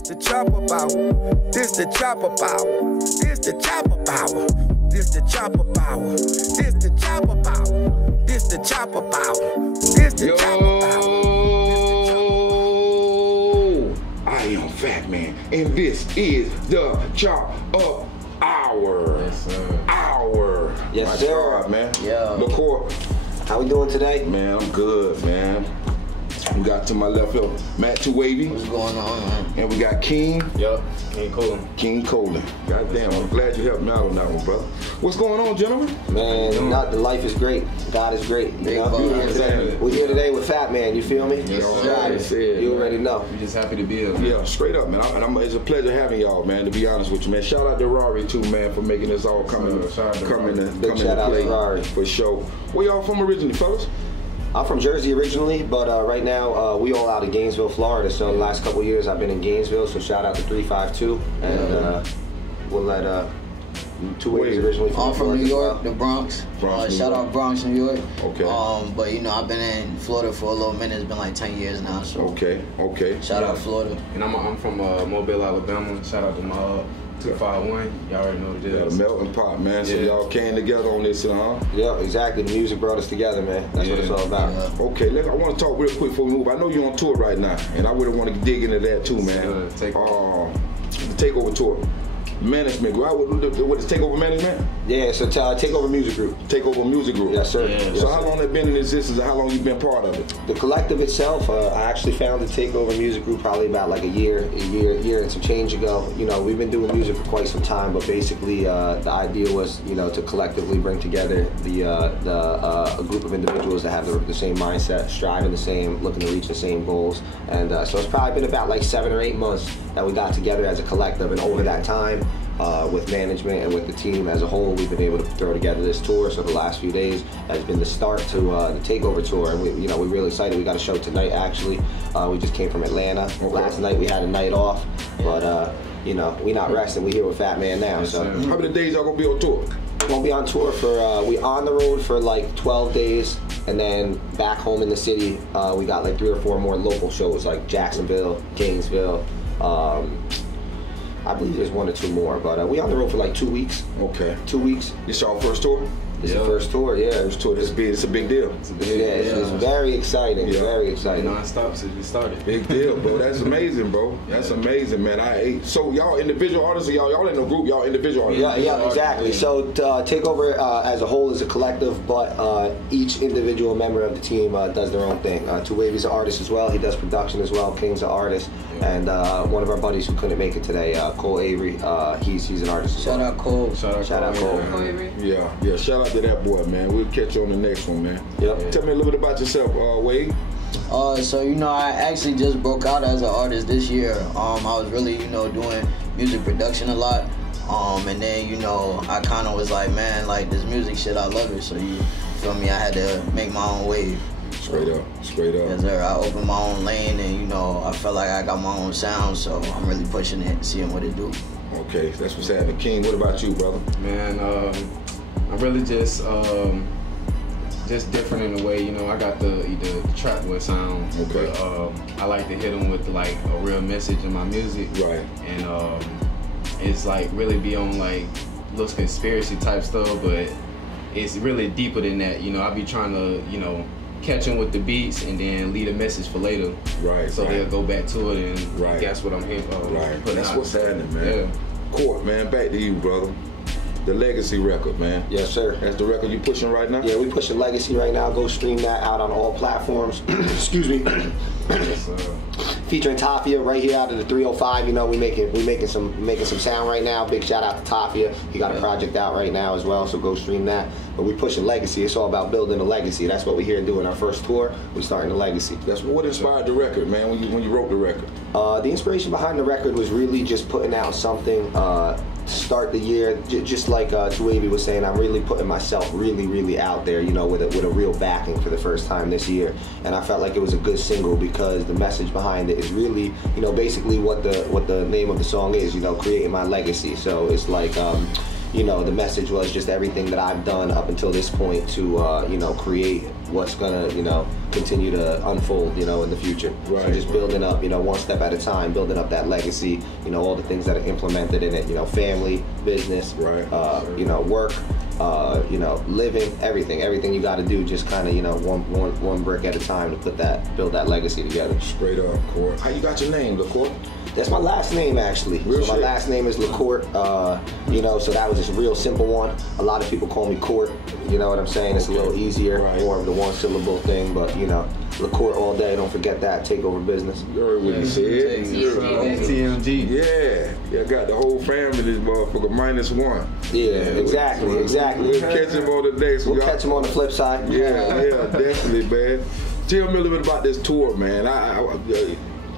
This the chopper power. This the chopper power. This the chopper power. This the chopper power. This the chopper power. This the chopper power. This the chopper power. I am Fattman, and this is the Chop Up Hour. Yes, sir. Hour. Yes, sir. God, man. Yeah. McCoy. How we doing today? Man, I'm good, man. We got to my left here, Matt Too Wavy. What's going on, man? And we got King. Yup, King Colin. King Colin. Goddamn, I'm glad you helped me out on that one, brother. What's going on, gentlemen? Man, the life is great. God is great. You know? We're here today with Fattman, you feel me? Yes, sir. You already know. We're just happy to be here, man. Yeah, straight up, man. It's a pleasure having y'all, man, to be honest with you, man. Shout out to Rari, too, man, for making this all come into play. Rari. For sure. Where y'all from originally, fellas? I'm from Jersey originally, but right now we all out of Gainesville, Florida. So the last couple of years I've been in Gainesville, so shout out to 352. And we'll let Two Ways originally from I'm from New York, the Bronx. Shout out Bronx, New York. Okay. But you know, I've been in Florida for a little minute. It's been like 10 years now. So okay. Shout out Florida. And I'm from Mobile, Alabama. Shout out to my 251. Y'all already know what it is. Yeah, melting pot, man. So y'all came together on this, huh? Yeah, exactly. The music brought us together, man. That's what it's all about. Yeah. Okay, I want to talk real quick before we move. I know you're on tour right now, and I really want to dig into that too, man. The Takeover tour. Management, right? What is Takeover Management? Yeah, so Takeover Music Group. Takeover Music Group. Yes, sir. Yeah. Yes, so sir. how long have been in existence and how long you been part of it? The collective itself, I actually founded Takeover Music Group probably about like a year and some change ago. You know, we've been doing music for quite some time, but basically the idea was, you know, to collectively bring together a group of individuals that have the same mindset, striving the same, looking to reach the same goals. And so it's probably been about like 7 or 8 months that we got together as a collective, and over that time, with management and with the team as a whole, we've been able to throw together this tour. So the last few days has been the start to the Takeover tour, and we're really excited. We got a show tonight, actually. We just came from Atlanta. Okay. Last night we had a night off, but you know, we not resting. We here with Fattman now. So how many days y'all gonna be on tour? We're gonna be on tour for we on the road for like 12 days, and then back home in the city we got like 3 or 4 more local shows like Jacksonville, Gainesville. I believe there's 1 or 2 more, but we on the road for like 2 weeks. Okay. 2 weeks. This y'all first tour? It's the first tour, yeah. First tour. It's a big deal. It's very exciting. Yeah. Very exciting. Non-stop since we started. Big deal, bro. That's amazing, bro. That's amazing, man. So y'all individual artists, or y'all in a group, y'all individual artists? Yeah, exactly. So Takeover as a whole is a collective, but each individual member of the team does their own thing. Two Wavy's an artist as well. He does production as well. King's an artist. And one of our buddies who couldn't make it today, Cole Avery, he's an artist as well. Shout out Cole. Shout out Cole. Yeah. Shout out to that boy, man. We'll catch you on the next one, man. Yep. Tell me a little bit about yourself, Wade. So you know, I actually just broke out as an artist this year. I was really, you know, doing music production a lot. And then, you know, I kind of was like, man, like this music shit, I love it. So you feel me? I had to make my own wave. Straight up. Yes, sir. I opened my own lane, and you know, I felt like I got my own sound, so I'm really pushing it, seeing what it do. Okay, that's what's happening. King, what about you, brother? Man, I'm really just different in a way. You know, I got the trap boy sound. Okay. But, I like to hit them with like a real message in my music. Right. And it's like really be on like little conspiracy type stuff, but it's really deeper than that. You know, I be trying to, you know, catch them with the beats and then leave a message for later. Right. So they'll go back to it and that's what I'm here for. Right. That's what's happening, man. Yeah. Court, man, back to you, brother. The Legacy record, man. Yes, sir. That's the record you pushing right now? Yeah, we pushing Legacy right now. Go stream that out on all platforms. Excuse me. Yes, Featuring Tafia right here out of the 305. You know, we making some sound right now. Big shout out to Tafia. He got a project out right now as well, so go stream that. But we pushing Legacy. It's all about building a legacy. That's what we're here doing. Our first tour, we're starting a legacy. That's what inspired the record, man, when you wrote the record. The inspiration behind the record was really just putting out something start the year, just like Too Wavy was saying, I'm really putting myself really out there, you know, with a real backing for the first time this year. And I felt like it was a good single because the message behind it is really, you know, basically what the name of the song is, you know, creating my legacy. So it's like, you know, the message was just everything that I've done up until this point to, you know, create what's gonna, you know, continue to unfold, you know, in the future. Right. So just building up, you know, one step at a time, building up that legacy, you know, all the things that are implemented in it, you know, family, business, right. You know, work, you know, living, everything you got to do, just kind of, you know, one brick at a time to build that legacy together. Straight up, Court. How you got your name, LaCourt? That's my last name, actually. Real so my last name is LaCourt. You know, so that was just a real simple one. A lot of people call me Court. You know what I'm saying? It's a little easier, more of the one-syllable thing. But you know, LaCourt all day. Don't forget that. Takeover business. You heard what he said. TMG. Yeah, got the whole family. This motherfucker -1. Yeah, exactly. We'll catch him on the next one. We'll catch him on the flip side. Yeah, definitely, man. Tell me a little bit about this tour, man.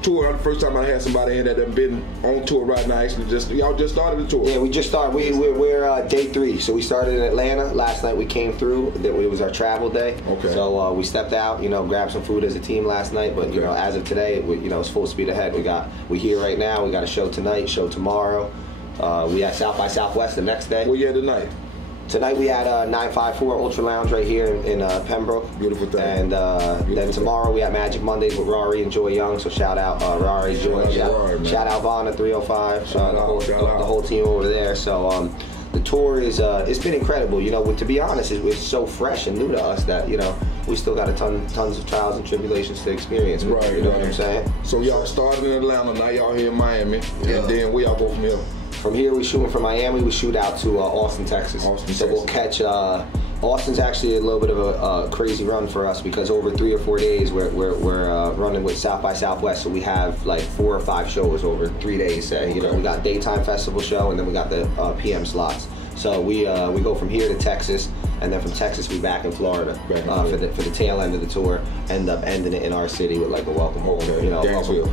Tour. The first time I had somebody in that had been on tour right now. Actually, y'all just started the tour. Yeah, we just started. We're day 3. So we started in Atlanta. Last night we came through. It was our travel day. Okay. So we stepped out, you know, grabbed some food as a team last night. But you know, as of today, you know, it's full speed ahead. We here right now. We got a show tonight, show tomorrow. We at South by Southwest the next day. Where you at tonight? Tonight we had 954 Ultra Lounge right here in Pembroke. Beautiful thing. And then tomorrow we have Magic Mondays with Rory and Joy Young. So shout out Rory, Joy. Shout out Vaughn at 305. The whole team over there. So the tour is it's been incredible. You know, to be honest, it's so fresh and new to us that, you know, we still got tons of trials and tribulations to experience. Right. You know what I'm saying? So y'all started in Atlanta. Now y'all here in Miami. Yeah. And then where y'all go from here? From here, we shooting from Miami. We shoot out to Austin, Texas. So we'll catch. Austin's actually a little bit of a crazy run for us because over 3 or 4 days we're running with South by Southwest. So we have like 4 or 5 shows over 3 days. Say, you know, we got daytime festival show and then we got the PM slots. So we go from here to Texas, and then from Texas we back in Florida for the tail end of the tour. End up ending it in our city with like a welcome home. You know,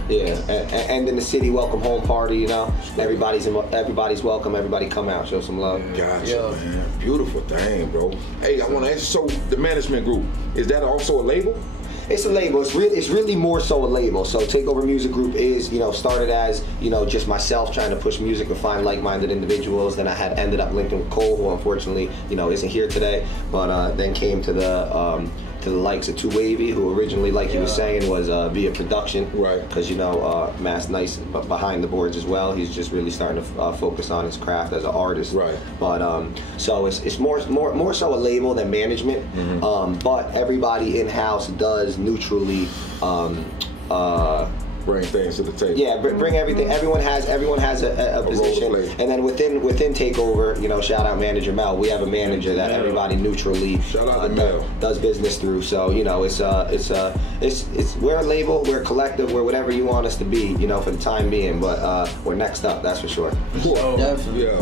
end in the city welcome home party. You know, everybody's welcome. Everybody come out, show some love. Gotcha, man. Beautiful thing, bro. Hey, I want to ask. So the management group, is that also a label? It's a label. It's really more so a label. So Takeover Music Group is, you know, started as, you know, just myself trying to push music and find like-minded individuals. Then I had ended up linking with Cole, who unfortunately, you know, isn't here today. But then came to the likes of Too Wavy, who originally, like you were saying, was via production. Right. Because, you know, Mass Nice behind the boards as well. He's just really starting to focus on his craft as an artist. Right. But so it's more so a label than management. Mm-hmm. But everybody in-house does neutrally bring things to the table. Yeah, bring everything. Everyone has a position, and then within Takeover, you know, shout out manager Mel. We have a manager that everybody neutrally does business through. So you know, it's we're a label, we're a collective, we're whatever you want us to be, you know, for the time being. But we're next up, that's for sure. Cool. Definitely. Yeah,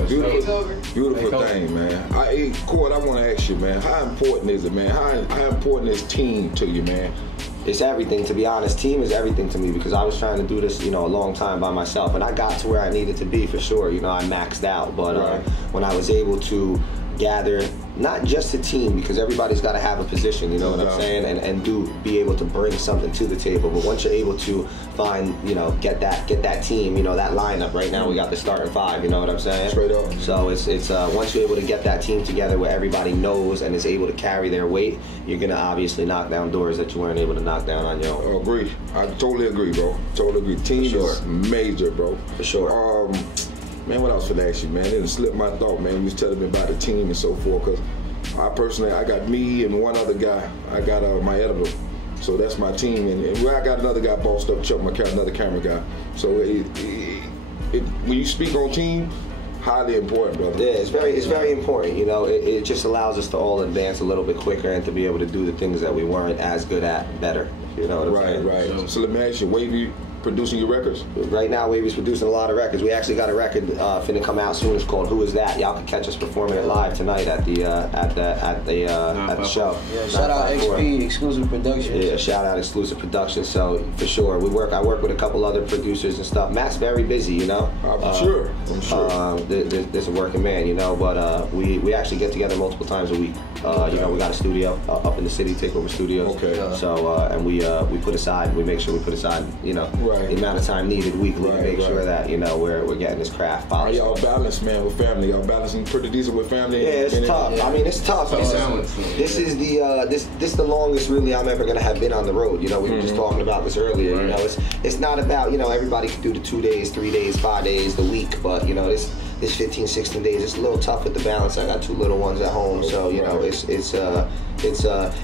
beautiful thing, man. Court, I want to ask you, man, how important is it, man? How important is team to you, man? It's everything, to be honest. Team is everything to me because I was trying to do this, you know, a long time by myself, and I got to where I needed to be for sure. You know, I maxed out, but when I was able to gather not just a team, because everybody's got to have a position, you know what I'm saying, and be able to bring something to the table. But once you're able to find, you know, get that team, you know, that lineup. Right now we got the starting 5, you know what I'm saying? Straight up. So it's once you're able to get that team together where everybody knows and is able to carry their weight, you're gonna obviously knock down doors that you weren't able to knock down on your own. Agree. I totally agree, bro. Totally agree. Team is major, bro. For sure. Man, what else would I ask you, man? It didn't slip my thought, man. You was telling me about the team and so forth, because I got me and one other guy. I got my editor. So that's my team. And I got another guy bossed up, Chuck, another camera guy. So when you speak on team, highly important, brother. Yeah, it's very important. You know, it just allows us to all advance a little bit quicker and to be able to do the things that we weren't as good at better. You know what I'm saying? Right. So let me ask you, Wavy producing your records? Right now, Wavy's producing a lot of records. We actually got a record finna come out soon. It's called "Who Is That." Y'all can catch us performing it live tonight at the show. Yeah, shout out XP Exclusive Production. Yeah, shout out Exclusive Production. So for sure, I work with a couple other producers and stuff. Matt's very busy, you know. I'm sure. There's a working man, you know. But we actually get together multiple times a week. You know, we got a studio up in the city, Takeover Studios. Okay. So and we put aside, we make sure we put aside, you know, the amount of time needed weekly to make sure that, you know, we're getting this craft polished. Are y'all balanced, man, with family? Y'all balancing pretty decent with family? Yeah, it's tough. I mean, it's tough. This is the longest really I'm ever gonna have been on the road. You know, we were just talking about this earlier. You know, it's not about, you know, everybody can do the 2 days, 3 days, 5 days, the week, but you know, this 15, 16 days, it's a little tough with the balance. I got 2 little ones at home, so you know, it's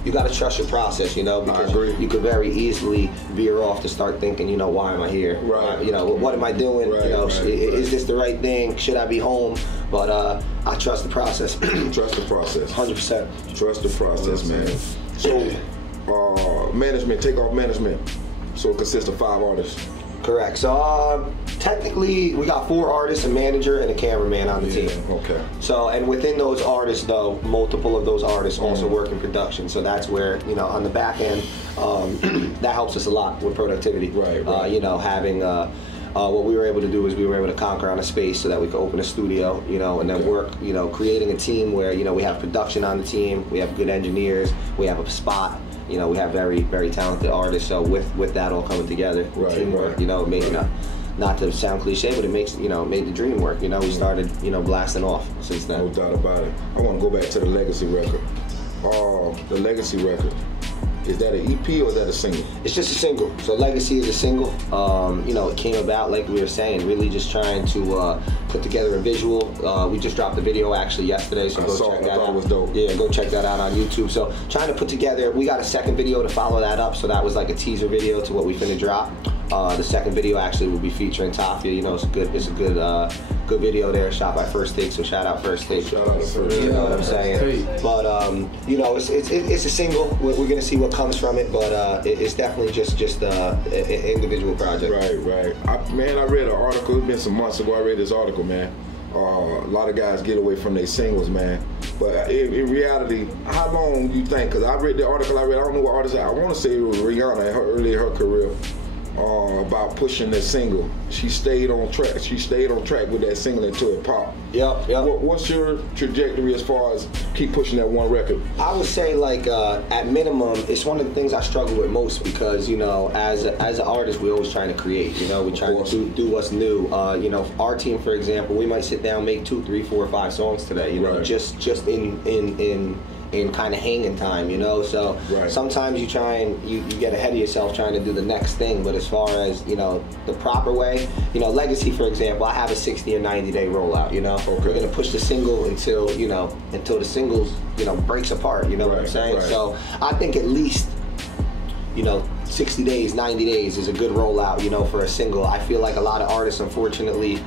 you got to trust your process, you know, because you could very easily veer off to start thinking, you know, why am I here? You know, what am I doing? You know, is this the right thing? Should I be home? But I trust the process. Trust the process. 100%. Trust the process, man. So, management, Takeoff management. So it consists of 5 artists. Correct. So technically, we got 4 artists, a manager, and a cameraman on the team. Okay. So, and within those artists, though, multiple of those artists also work in production. So that's where, you know, on the back end, that helps us a lot with productivity. You know, having what we were able to do is we were able to conquer on a space so that we could open a studio, you know, and then work, you know, creating a team where, you know, we have production on the team, we have good engineers, we have a spot. You know, we have very, very talented artists. So with that all coming together, teamwork, you know, making not to sound cliche, but it makes, you know, made the dream work. You know, we started, you know, blasting off since then. No doubt about it. I want to go back to the Legacy record. The Legacy record. Is that an EP or is that a single? It's just a single. So Legacy is a single. You know, it came about, like we were saying, really just trying to put together a visual. We just dropped the video actually yesterday, so go check that out. It was dope. Yeah, go check that out on YouTube. So trying to put together, we got a second video to follow that up, so that was like a teaser video to what we finna drop. The second video actually will be featuring Tafia. You know, it's a good video there, shot by First Take, so shout out First Take. Shout out to First Take. You know what I'm saying? But you know, it's a single. We're gonna see what comes from it, but it's definitely just an individual project. Right. I read an article. It's been some months ago. I read this article, man. A lot of guys get away from their singles, man. But in reality, how long do you think? Because I read the article. I don't know what artist. I want to say it was Rihanna early in her career. About pushing that single. She stayed on track. She stayed on track with that single until it popped. Yep. What's your trajectory as far as keep pushing that one record? I would say, like, at minimum, it's one of the things I struggle with most because, you know, as an artist, we're always trying to create. You know, we're trying to do what's new. You know, our team, for example, we might sit down, make 2, 3, 4, 5 songs today. You know, just in kind of hanging time, you know. So sometimes you try and you get ahead of yourself trying to do the next thing, but as far as, you know, the proper way, you know, Legacy, for example, I have a 60 or 90 day rollout, you know. We're gonna push the single until the singles, you know, breaks apart, you know what I'm saying? So I think at least, you know, 60 days, 90 days is a good rollout, you know, for a single. I feel like a lot of artists, unfortunately,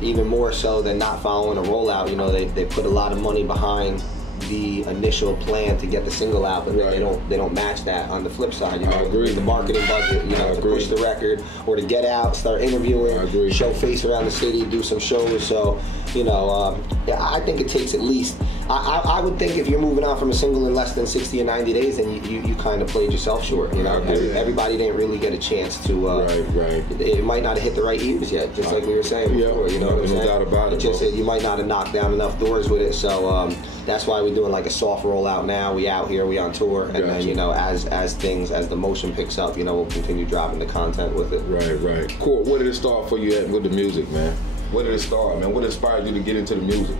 even more so than not following a rollout, you know, they put a lot of money behind the initial plan to get the single out, but they don't match that on the flip side. You know, the marketing budget, you know, to push the record or to get out, start interviewing, show face around the city, do some shows. So, you know, I think it takes at least. I would think if you're moving on from a single in less than 60 or 90 days, then you kind of played yourself short. You know, everybody didn't really get a chance to. It might not have hit the right ears yet, just like we were saying before. You know what I'm saying? No doubt about it. Just you might not have knocked down enough doors with it. So that's why we're doing like a soft rollout now. We out here, we on tour, and then, you know, as the motion picks up, you know, we'll continue dropping the content with it. Right. Court, where did it start for you with the music, man? Where did it start, man? What inspired you to get into the music?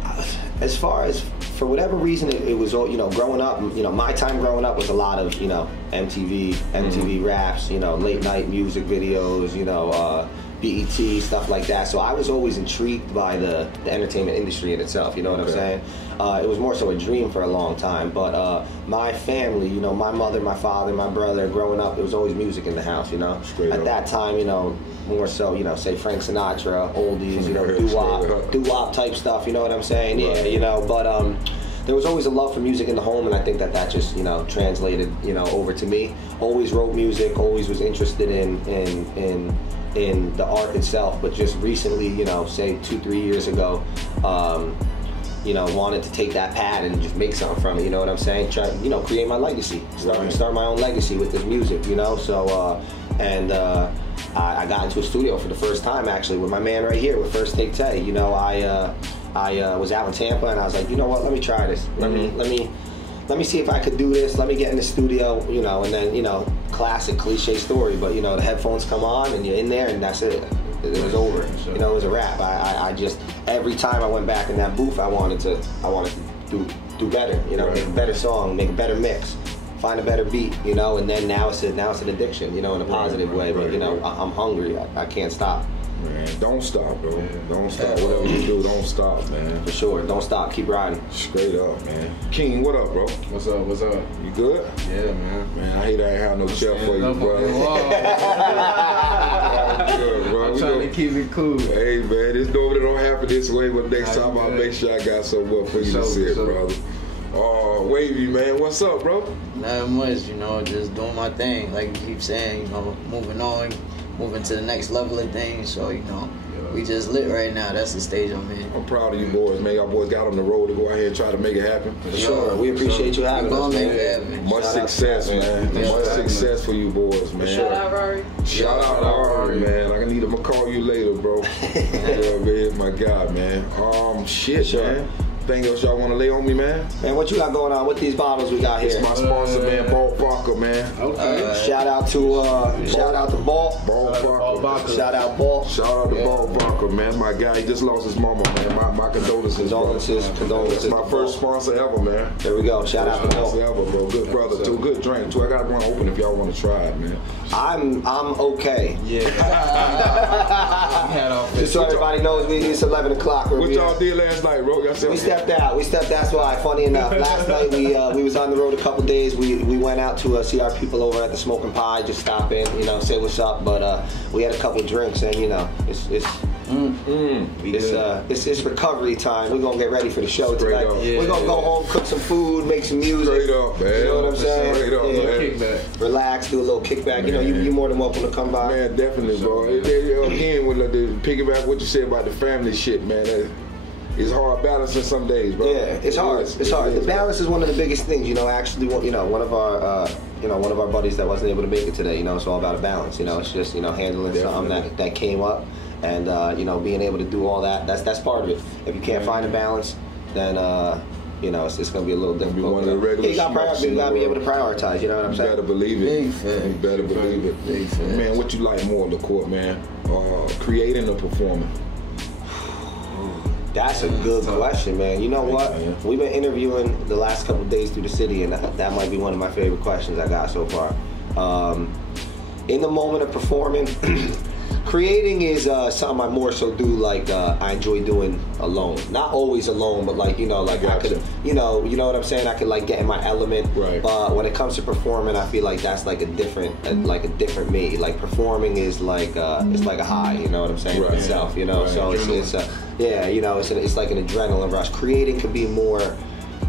As far as, for whatever reason, it was all, you know, growing up, you know, my time growing up was a lot of, you know, MTV raps, you know, late night music videos, you know, BET, stuff like that. So I was always intrigued by the entertainment industry in itself, you know what I'm saying? It was more so a dream for a long time, but my family, you know, my mother, my father, my brother, growing up, there was always music in the house, you know? At that time, you know, more so, you know, say Frank Sinatra, oldies, you know, doo-wop type stuff, you know what I'm saying? Yeah, you know, but there was always a love for music in the home, and I think that just, you know, translated, you know, over to me. Always wrote music, always was interested in the art itself, but just recently, you know, say 2-3 years ago, you know, wanted to take that pad and just make something from it, you know what I'm saying? Try, you know, create my legacy, start my own legacy with this music, you know? So, I got into a studio for the first time, actually, with my man right here, with First Take Tay. You know, I was out in Tampa, and I was like, you know what, let me try this. Let me let me see if I could do this. Let me get in the studio, you know, and then, you know, classic cliche story, but you know, the headphones come on and you're in there and that's it. It was over. You know, it was a wrap. I just, every time I went back in that booth, I wanted to do better. You know, make a better song, make a better mix, find a better beat. You know, and then now it's an addiction. You know, in a positive way. But you know, I'm hungry. I can't stop. Man, don't stop, bro. Don't stop. Whatever you do, don't stop, man. For sure. Don't stop. Keep riding. Straight up, man. King, what up, bro? What's up? What's up? You good? Yeah, man. Man, I hate I ain't have no chef for you, bro. Good, bro. I'm trying to keep it cool. Hey, man, this normally don't happen this way, but next time I'll make sure I got something up for you to sit, brother. Wavy, man, what's up, bro? Not much, you know, just doing my thing. Like you keep saying, you know, moving on, moving to the next level of things. So, you know, we just lit right now. That's the stage I'm in. I'm proud of you boys, man. Y'all boys got on the road to go out here and try to make it happen. For sure. We appreciate you having us, man. Much success, man. Much success for you boys, man. Shout out, Rory. Shout out, Rory, man. I need him to call you later, bro. Yeah, man, my God, man. Shit, man. Anything else y'all want to lay on me, man? Man, what you got going on with these bottles we got here? It's my sponsor, man, Ball Vodka, man. Okay. Shout out to Ball. Ball Vodka. Shout out Ball. Shout out to Ball Vodka, man. My guy, he just lost his mama, man. My condolences. Condolences. It's my first sponsor ever, man. There we go. Shout out to Ball. Sponsor ever, bro. Good brother, too. Good drink, too. I got one open if y'all want to try it, man. I'm okay. Yeah. Just so everybody knows, it's 11 o'clock. What y'all did last night, bro? Y'all said We stepped out. That's why. Funny enough, last night we was on the road a couple days. We went out to see our people over at the Smoking Pie. Just stop in, you know, say what's up. But we had a couple drinks, and you know, it's recovery time. We're gonna get ready for the show tonight. We're gonna go home, cook some food, make some music. Straight up, man. You know what I'm saying? Straight up, man. Relax, do a little kickback. Man. You know, you're more than welcome to come by. Man, definitely, bro. Again, when the piggyback what you said about the family shit, man. It's hard balancing some days, bro. Yeah, it's hard. It's hard. The balance is one of the biggest things. You know, actually, you know, one of our buddies that wasn't able to make it today. You know, it's all about a balance. You know, it's just, you know, handling something that came up, and you know, being able to do all that. That's part of it. If you can't find a balance, then you know, it's going to be a little difficult. One of the regular you got to be able to prioritize. You know what I'm saying? You better believe it. You better believe it. Man, what you like more on the court, man? Creating or performing? That's a good question, man. You know what? We've been interviewing the last couple of days through the city, and that might be one of my favorite questions I got so far. In the moment of performing, creating is something I more so do, like I enjoy doing alone. Not always alone, but like, you know, like I could, you know what I'm saying? I could like get in my element. Right. But when it comes to performing, I feel like that's like a different me. Like performing is like it's like a high, you know what I'm saying? Right. Itself, you know. Right. So it's yeah, you know, it's like an adrenaline rush. Creating could be more,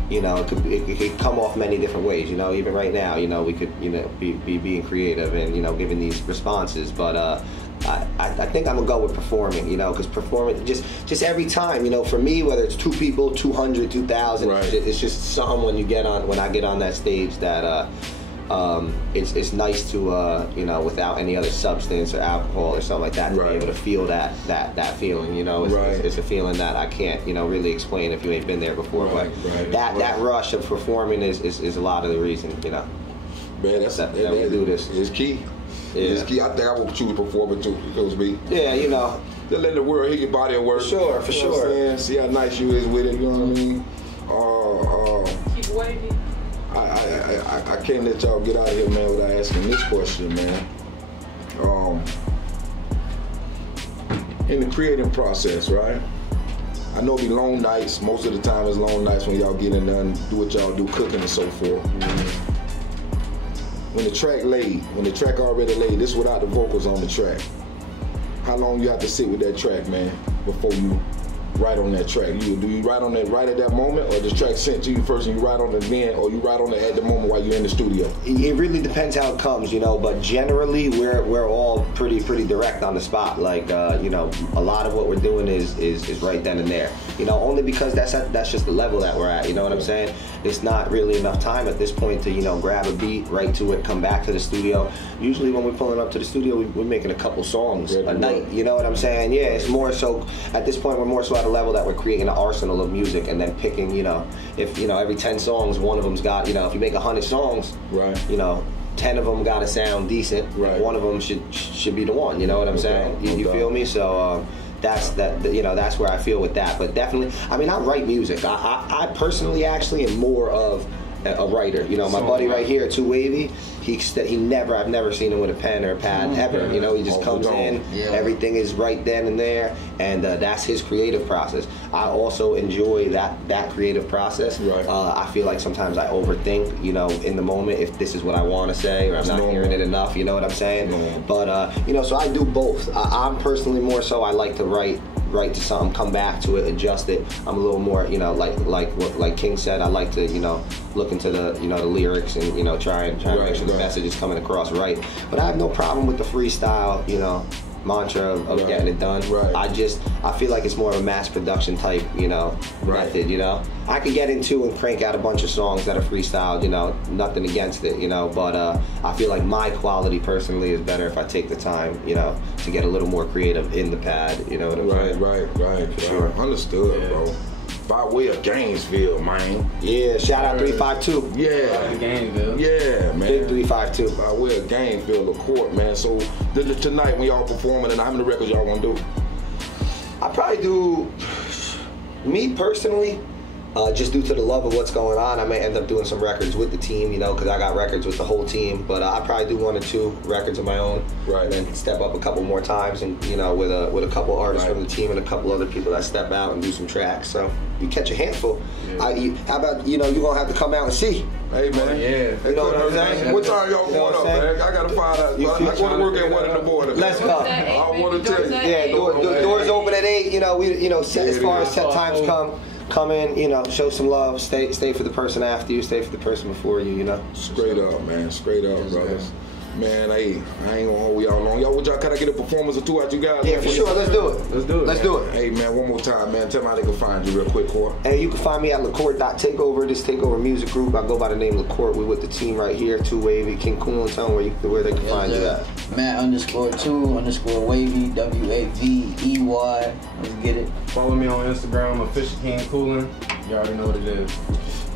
you know, it could come off many different ways. You know, even right now, you know, we could, you know, be being creative and, you know, giving these responses. But I think I'm gonna go with performing, you know, because performing just every time, you know, for me, whether it's 2 people, 200, 2,000, right. It's just something when I get on that stage that it's nice to you know, without any other substance or alcohol or something like that, to be able to feel that feeling, you know. It's a feeling that I can't, you know, really explain if you ain't been there before. But that rush of performing is a lot of the reason, you know. Man, that we do this. It's key. Yeah. It's key. I think I will choose performing too. It goes me. Yeah, you know. Just letting the world hear your body at work. For sure. You know what I'm saying? See how nice you is with it. You know what I mean? Keep waving. I can't let y'all get out of here, man, without asking this question, man. In the creating process, right? I know it be long nights. Most of the time it's long nights when y'all get in there and do what y'all do, cooking and so forth. When the track already laid, this without the vocals on the track. How long you have to sit with that track, man, before you write on that track? Do you write on that right at that moment, or the track sent to you first and you write on it then, or you write on it at the moment while you're in the studio? It really depends how it comes, you know, but generally we're all pretty direct on the spot. Like you know, a lot of what we're doing is right then and there. You know, only because that's just the level that we're at, you know what I'm saying? It's not really enough time at this point to, you know, grab a beat, right to it, come back to the studio. Usually when we're pulling up to the studio, we're making a couple songs a night, you know what I'm saying? Yeah, it's more so, at this point we're more so at a level that we're creating an arsenal of music and then picking, you know, if, you know, every 10 songs, one of them's got, you know, if you make 100 songs, right, you know, 10 of them got to sound decent. Right. One of them should be the one. You know what I'm saying? You feel me? So that's you know, that's where I feel with that. But definitely, I mean, I write music. I personally actually am more of a writer. You know, my buddy right here, Too Wavy, I've never seen him with a pen or a pad ever. You know, he just comes in, everything is right then and there, and that's his creative process. I also enjoy that creative process. Right. I feel like sometimes I overthink, you know, in the moment if this is what I want to say or I'm not hearing it enough. You know what I'm saying? But you know, so I do both. I'm personally more so I like to write to something, come back to it, adjust it. I'm a little more, you know, like King said, I like to, you know, look into the, you know, the lyrics and, you know, try and make sure the message is coming across right. But I have no problem with the freestyle, you know, mantra of getting it done. Right. I feel like it's more of a mass production type, you know, method, you know. I could get into and crank out a bunch of songs that are freestyled, you know, nothing against it, you know, but I feel like my quality personally is better if I take the time, you know, to get a little more creative in the pad, you know what I'm saying? Right. Sure. Understood, bro. By way of Gainesville, man. Yeah, shout out 352. Yeah. Gainesville. Yeah, man. Big 352. By way of Gainesville, the court, man. So tonight when y'all performing, and how many records y'all gonna do? I probably do, me personally, just due to the love of what's going on, I may end up doing some records with the team, you know, because I got records with the whole team. But I probably do 1 or 2 records of my own, and then step up a couple more times, and you know, with a couple artists from the team and a couple other people that step out and do some tracks. So you catch a handful. How about, you know, you gonna have to come out and see. Hey man, you know what I'm saying? What time y'all going up, man? I gotta find out. I want to work at 1 in the morning. Let's go. I want to tell you. Yeah, doors open at 8. You know, as far as set times come in, you know, show some love, stay for the person after you, stay for the person before you, you know. Straight up, man. Straight up, brothers. Man, hey, I ain't gonna hold y'all long. Can I get a performance or 2 out you guys? Yeah, for sure. Let's do it. Let's do it. Hey, man, one more time, man. Tell me how they can find you real quick, Court. Hey, you can find me at LaCourt.Takeover. This Takeover music group. I go by the name LaCourt. We with the team right here, Too Wavy, King Cool, and tell them where they can find you at. Matt_2_Wavy, WAVEY. Let's get it. Follow me on Instagram, Official King Coolin'. You already know what it is.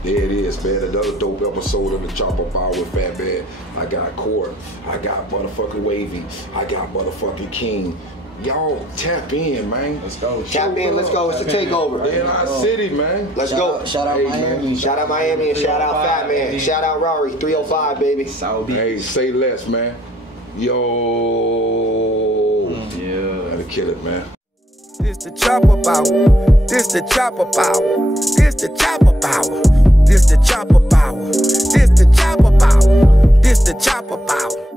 There it is, man. Another dope episode of the Chop Up Hour with Fatman. I got Court. I got motherfucking Wavy. I got motherfucking King. Y'all tap in, man. Let's go. Tap in, let's go. It's the Takeover. In our city, man. Let's go. Shout out Miami. Shout out Miami and shout out Fattman. Shout out Rory, 305, baby. Hey, say less, man. Yo. Yeah. Gotta kill it, man. This the Chop Up Hour. This the Chop Up Hour. This the Chop Up Hour. This the Chop Up Hour. This the Chop Up Hour. This the Chop Up Hour.